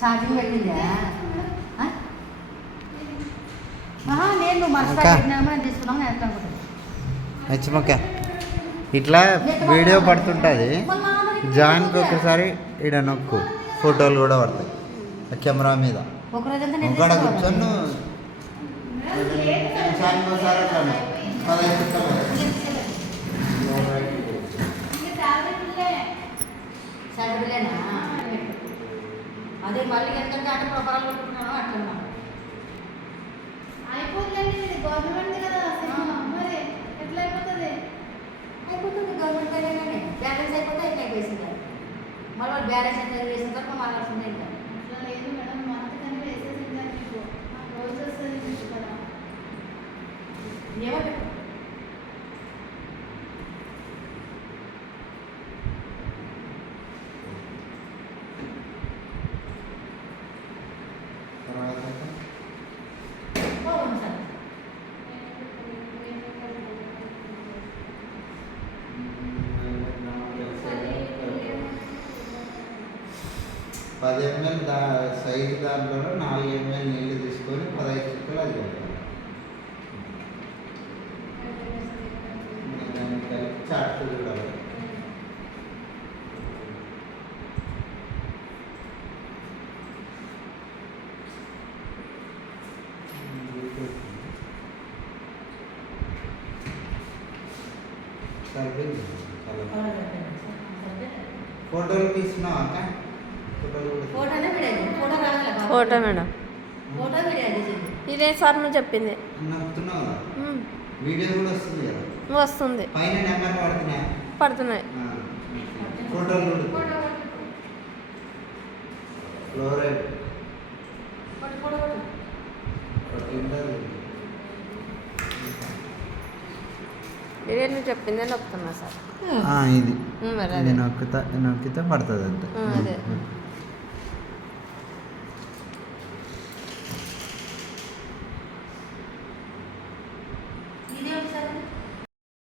Charging పెట్టిందా నేను మర్చిపోయి తీసుకున్నాను నేను అనుకుంటున్నాను. నచ్చమక్క ఇట్లా వీడియో పడుతుంటుంది, జాన్కి ఒకసారి ఇక్కడ నొక్కు, ఫోటోలు కూడా పడతాయి కెమెరా మీద. ఒకడ కూర్చొని అదే మళ్ళీ ఎందుకంటే అంటే ప్రొపరాలు పెట్టుకుంటున్నాను అట్లా అయిపోతుందండి. గవర్నమెంట్ కదా మరి ఎట్లా అయిపోతుంది? అయిపోతుంది గవర్నమెంట్ అయినా బ్యాలెన్స్ అయిపోతే ఇట్లా వేసింది. మళ్ళీ వాళ్ళు బ్యాలెన్స్ ఎంత వేసిన తర్వాత మాట్లాడుతుంది. ఇంకా అట్లా లేదు మేడం, మంత్ కానీ వేసేసింది మీకు రోజు వస్తుంది కదా. ఏమంటే పది ఎంఎల్ సైజు దాంట్లో 4 ఎంఎల్ నీళ్ళు తీసుకొని 15 చుక్కలు అది పెట్టాలి. చాట్ చూడాలి. ఫోటోలు తీసుకున్నావా అక్క? ఫోటో మేడం, ఇదే సార్ నువ్వు చెప్పింది. వీడియో కూడా వస్తుంది కదా, వస్తుంది, పైన నెంబర్ పడుతున్నాయి. ఫోటోలు ఫ్లోరైడ్ ఇదే నువ్వు చెప్పిందే నొక్కుతున్నా సార్. ఇది నొక్కితే పడుతుంది అంతే. అదే